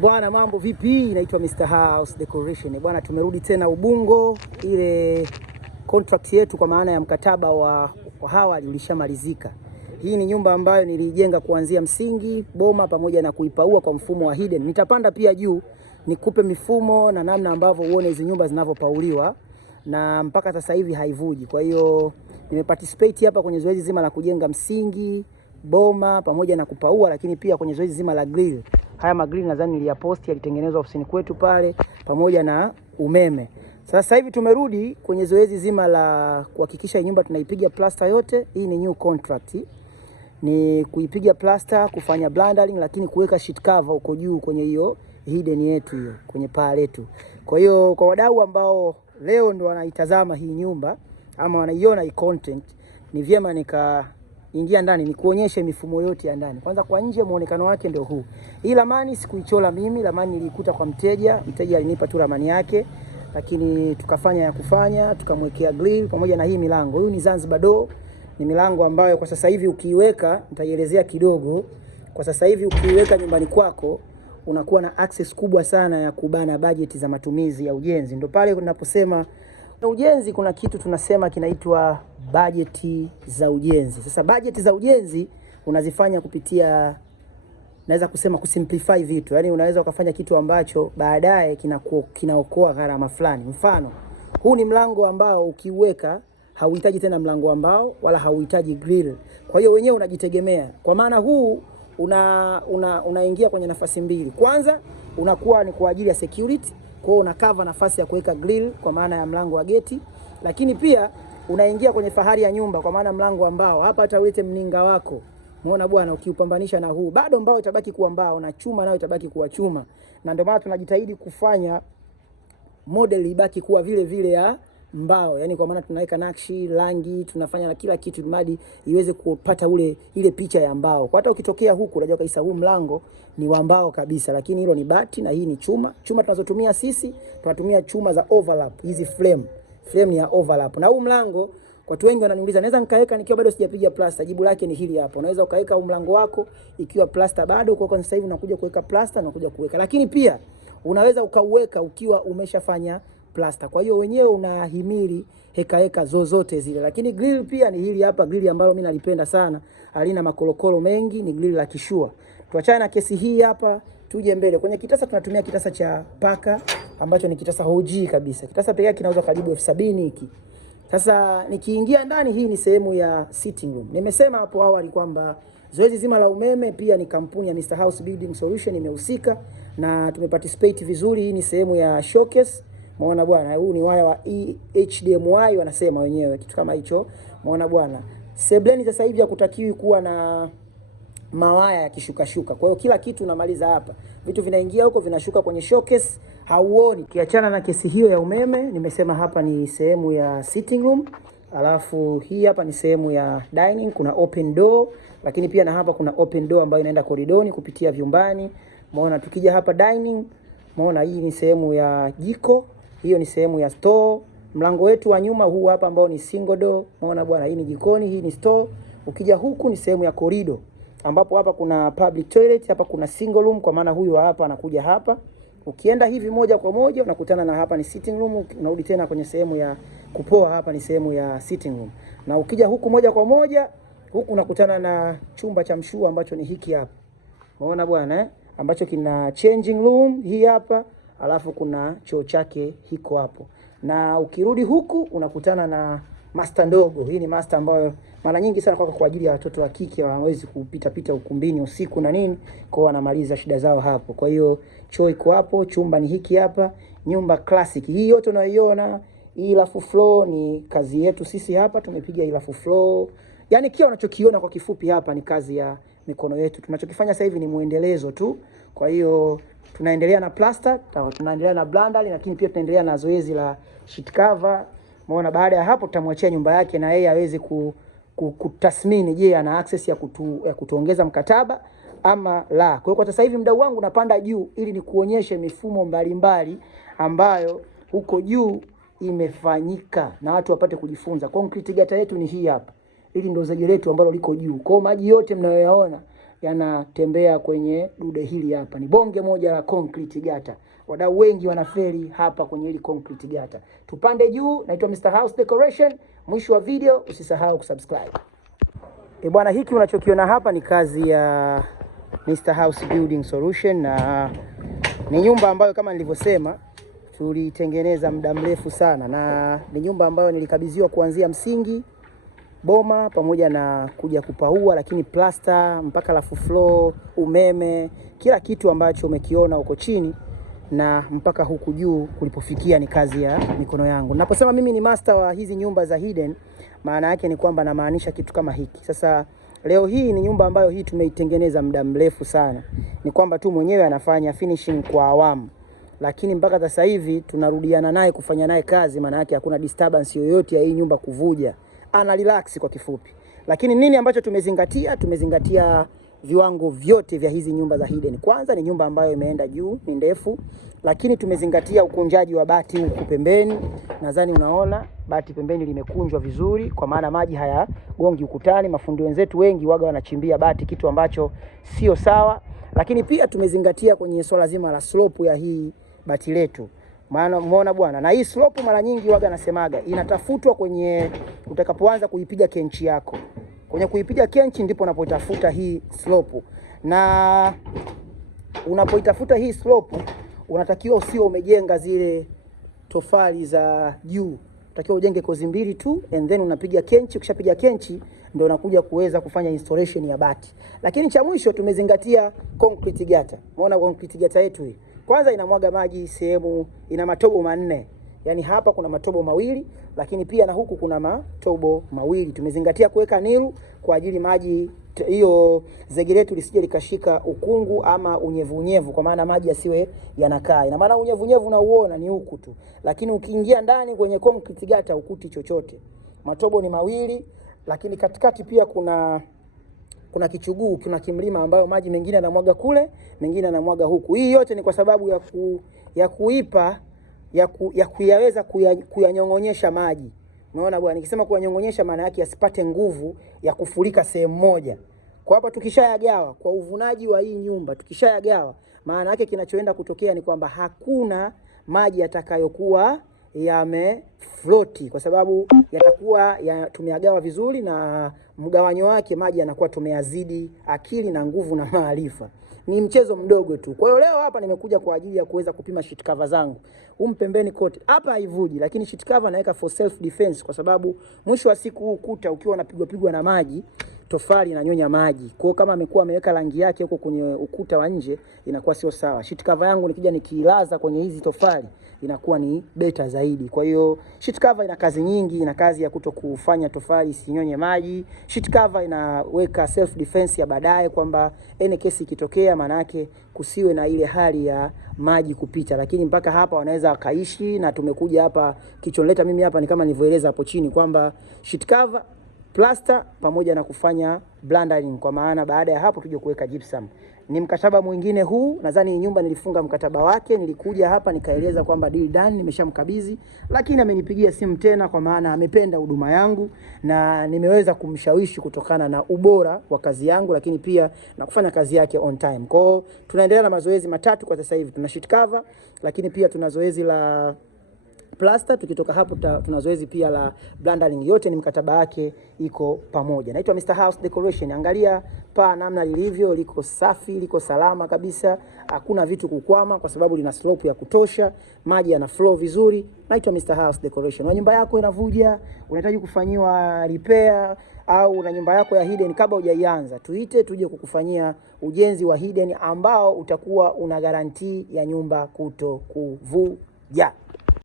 Bwana, mambo vipi? Inaitwa Mr. House Decoration. Bwana, tumerudi tena Ubungo. Ile contract yetu kwa maana ya mkataba wa awali ulishamalizika. Hii ni nyumba ambayo nilijenga kuanzia msingi, boma pamoja na kuipaua kwa mfumo wa hidden. Nitapanda pia juu nikupe mifumo na namna ambavyo uone hizo nyumba zinavyopauliwa, na mpaka sasa hivi haivuji. Kwa hiyo nimeparticipate hapa kwenye zoezi zima la kujenga msingi, boma pamoja na kupaua, lakini pia kwenye zoezi zima la grill. Haya magrill nadhani niliyaposti, yalitengenezwa ofisini kwetu pale pamoja na umeme. Sasa hivi tumerudi kwenye zoezi zima la kuhakikisha nyumba tunaipiga plaster yote. Hii ni new contract. Ni kuipiga plaster, kufanya blundering, lakini kuweka sheet cover huko juu kwenye hiyo hidden yetu hiyo, kwenye paa letu. Kwa hiyo kwa wadau ambao leo ndo wanaitazama hii nyumba ama wanaiona hii content, ni vyema nikaingia ndani nikuonyeshe mifumo yote ya ndani. Kwanza kwa nje muonekano wake ndio huu. Hii ramani sikuichora mimi, ramani nilikuta kwa mteja. Mteja alinipa tu ramani yake, lakini tukafanya ya kufanya, tukamwekea grill pamoja na hii milango. Hii ni Zanzibar door. Ni milango ambayo kwa sasa hivi ukiiweka, nitaielezea kidogo. Kwa sasa hivi ukiiweka nyumbani kwako unakuwa na access kubwa sana ya kubana budget za matumizi ya ujenzi. Ndio pale tunaposema ujenzi kuna kitu tunasema kinaitwa budget za ujenzi. Sasa budget za ujenzi unazifanya kupitia, naweza kusema kusimplify vitu. Yaani unaweza ukafanya kitu ambacho baadaye kinaokoa gharama fulani. Mfano, huu ni mlango ambao ukiuweka hauhitaji tena mlango ambao wala hauhitaji grill. Kwa hiyo wenyewe unajitegemea. Kwa maana huu unaingia kwenye nafasi mbili. Kwanza unakuwa ni kwa ajili ya security, kwa hiyo una cover nafasi ya kuweka grill kwa maana ya mlango wa geti, lakini pia unaingia kwenye fahari ya nyumba kwa maana mlango ambao hapa hata ulete mninga wako. Umeona bwana, ukiupambanisha na huu bado mbao itabaki kuwa mbao na chuma nayo itabaki kuwa chuma. Na ndio maana tunajitahidi kufanya model ibaki kuwa vile vile ya mbao. Yaani kwa maana tunaweka nakshi, rangi, tunafanya na kila kitu madi iweze kupata ile picha ya mbao. Kwa hata ukitokea huku unajua kabisa huu mlango ni wa mbao kabisa, lakini hilo ni bati na hii ni chuma. Chuma tunazotumia sisi, tunatumia chuma za overlap. Hizi frame ni ya overlap. Na huu mlango kwa watu wengi wananiuliza, naweza nikaweka nikiwa bado sijapiga plaster? Jibu lake ni hili hapa. Unaweza ukaweka huu mlango wako ikiwa plaster bado, kwa sasa hivi unakuja kuweka plaster na unakuja kuweka. Lakini pia unaweza ukauweka ukiwa umeshafanya plaster. Kwa hiyo wenyewe unahimili heka zozote zile. Lakini grill pia ni hili hapa, grill ambalo mimi nalipenda sana. Halina makolokolo mengi, ni grill la kishua. Tuachane na kesi hii hapa, tuje mbele. Kwenye kitasa tunatumia kitasa cha paka ambacho ni kitasa OG kabisa. Kitasa pekee kinauzwa karibu 70,000 hiki. Sasa nikiingia ndani, hii ni sehemu ya sitting room. Nimesema hapo awali kwamba zoezi zima la umeme pia ni kampuni ya Mr. House Building Solution imehusika na tumeparticipate vizuri. Hii ni sehemu ya showcase. Muona bwana, huu ni waya wa HDMI wanasema wenyewe, kitu kama hicho. Muona bwana, sebleni sasa hivi hakutakiwi kuwa na mawaya ya kishuka. Kwa hiyo kila kitu unamaliza hapa. Vitu vinaingia huko vinashuka kwenye showcase, hauoni. Kiachana na kesi hiyo ya umeme, nimesema hapa ni sehemu ya sitting room. Alafu hii hapa ni sehemu ya dining, kuna open door, lakini pia na hapa kuna open door ambayo inaenda koridoni kupitia vyumbani. Muona tukija hapa dining, muona hii ni sehemu ya jiko, hiyo ni sehemu ya store. Mlango wetu wa nyuma huu hapa ambao ni single door. Muona bwana, hii ni jikoni, hii ni store. Ukija huku ni sehemu ya corridor ambapo hapa kuna public toilet, hapa kuna single room kwa maana huyu hapa anakuja hapa. Ukienda hivi moja kwa moja unakutana na hapa ni sitting room, unarudi tena kwenye sehemu ya kupoa, hapa ni sehemu ya sitting room. Na ukija huku moja kwa moja, huku unakutana na chumba cha mshua ambacho ni hiki hapa. Unaona bwana ambacho kina changing room hii hapa, alafu kuna choo chake hiko hapo. Na ukirudi huku unakutana na master ndogo. Hii ni master ambayo mara nyingi sana kwa ajili ya watoto wa kike hawawezi kupita ukumbini usiku na nini, kwa wanamaliza shida zao hapo. Kwa hiyo choo iko hapo, chumba ni hiki hapa, nyumba classic. Hii yote unaiona, hii lafu floor ni kazi yetu sisi hapa, tumepiga hii lafu floor. Yaani kile unachokiona kwa kifupi hapa ni kazi ya mikono yetu. Tunachokifanya sasa hivi ni muendelezo tu. Kwa hiyo tunaendelea na plaster, tunaendelea na blundering, lakini pia tunaendelea na zoezi la sheet cover. Umeona, baada ya hapo tutamwachia nyumba yake na yeye aweze kutathmini, je, ana access ya kutuongeza mkataba ama la. Kwa hiyo kwa sasa hivi mdau wangu napanda juu ili nikuonyeshe mifumo mbalimbali ambayo huko juu imefanyika na watu wapate kujifunza. Concrete gutter yetu ni hii hapa. Hili ndio zege letu ambalo liko juu. Kwa maji yote mnayoyaona yanatembea kwenye dude hili hapa. Ni bonge moja la concrete gutter. Wadau wengi wanafeli hapa kwenye hili concrete gutter. Tupande juu. Naitwa Mr. House Decoration. Mwisho wa video usisahau kusubscribe. Bwana, hiki unachokiona hapa ni kazi ya Mr. House Building Solution, na ni nyumba ambayo kama nilivyosema tulitengeneza muda mrefu sana, na ni nyumba ambayo nilikabidhiwa kuanzia msingi, boma pamoja na kuja kupaua, lakini plaster mpaka lafu floor, umeme, kila kitu ambacho umekiona huko chini na mpaka huku juu kulipofikia ni kazi ya mikono yangu. Ninaposema mimi ni master wa hizi nyumba za hidden, maana yake ni kwamba namaanisha kitu kama hiki. Sasa leo hii ni nyumba ambayo hii tumeitengeneza muda mrefu sana. Ni kwamba tu mwenyewe anafanya finishing kwa awamu, lakini mpaka sasa hivi tunarudiana naye kufanya naye kazi, maana yake hakuna disturbance yoyote ya hii nyumba kuvuja. Ana relax kwa kifupi. Lakini nini ambacho tumezingatia? Tumezingatia viwango vyote vya hizi nyumba za hidden. Kwanza ni nyumba ambayo imeenda juu, ni ndefu, lakini tumezingatia ukunjaji wa bati huku pembeni. Nadhani unaona bati pembeni limekunjwa vizuri, kwa maana maji haya gongi ukutani. Mafundi wenzetu wengi waga wanachimbia bati, kitu ambacho sio sawa. Lakini pia tumezingatia kwenye swala zima la slope ya hii bati letu. Maana umeona bwana, na hii slope mara nyingi waga nasemaga inatafutwa kwenye utakapoanza kuipiga kenchi yako. Kwenye kuipiga kenchi ndipo unapotafuta hii slope. Na unapoitafuta hii slope unatakiwa usio umejenga zile tofali za juu. Unatakiwa ujenge kozi mbili tu, and then unapiga kenchi. Ukishapiga kenchi ndio unakuja kuweza kufanya installation ya bati. Lakini cha mwisho tumezingatia concrete gutter. Umeona concrete gutter yetu hii. Kwanza inamwaga maji sehemu, ina matobo manne. Yaani hapa kuna matobo mawili, lakini pia na huku kuna matobo mawili. Tumezingatia kuweka nilu kwa ajili maji hiyo zege letu lisije likashika ukungu ama unyevu, kwa maana maji yasiwe yanakaa. Ina maana unyevu unauona ni huku tu. Lakini ukiingia ndani kwenye concrete gutter ukuti chochote. Matobo ni mawili, lakini katikati pia kuna kichuguu, kuna kimlima ambayo maji mengine yanamwaga kule, mengine yanamwaga huku. Hii yote ni kwa sababu ya kuyaweza kuyanyongonyesha maji. Unaona bwana, nikisema kuyanyongonyesha maana yake asipate nguvu ya kufurika sehemu moja. Kwa hapa tukishayagawa kwa uvunaji wa hii nyumba, tukishayagawa maana yake kinachoenda kutokea ni kwamba hakuna maji yatakayokuwa yamefloti, kwa sababu yatakuwa tumeagawa vizuri, na mgawanyo wake maji yanakuwa tumeyazidi akili na nguvu na maarifa. Ni mchezo mdogo tu. Kwa hiyo leo hapa nimekuja kwa ajili ya kuweza kupima sheet cover zangu. Pembeni kote hapa haivuji, lakini sheet cover naweka for self defense, kwa sababu mwisho wa siku ukuta ukiwa unapigwa na maji, tofali inanyonya maji. Kwa hiyo kama ameweka rangi yake huko kwenye ukuta wa nje, inakuwa sio sawa. Sheet cover yangu nikija nikiilaza kwenye hizi tofali inakuwa ni beta zaidi. Kwa hiyo sheet cover ina kazi nyingi, ina kazi ya kutokufanya tofali isinyonye maji. Sheet cover inaweka self defense ya baadaye, kwamba any case ikitokea maana yake kusiwe na ile hali ya maji kupita. Lakini mpaka hapa wanaweza wakaishi, na tumekuja hapa kichonleta mimi hapa ni kama nilivyoeleza hapo chini kwamba sheet cover, plaster pamoja na kufanya blendering, kwa maana baada ya hapo tuje kuweka gypsum. Ni mkataba mwingine huu, nadhani nyumba nilifunga mkataba wake, nilikuja hapa nikaeleza kwamba deal done, nimeshamkabidhi, lakini amenipigia simu tena kwa maana amependa huduma yangu na nimeweza kumshawishi kutokana na ubora wa kazi yangu, lakini pia na kufanya kazi yake on time. Kwa hiyo tunaendelea na mazoezi matatu kwa sasa hivi. Tuna sheet cover, lakini pia tuna zoezi la plaster. Tukitoka hapo tuna zoezi pia la blendering. Yote ni mkataba wake iko pamoja. Naitwa Mr. House Decoration. Angalia paa namna lilivyo, liko safi, liko salama kabisa. Hakuna vitu kukwama kwa sababu lina slope ya kutosha, maji yana flow vizuri. Naitwa Mr. House Decoration. Na nyumba yako inavuja, unahitaji kufanyiwa repair, au una nyumba yako ya hidden kabla hujaianza, tuite tuje kukufanyia ujenzi wa hidden ambao utakuwa una guarantee ya nyumba kuto kuvuja.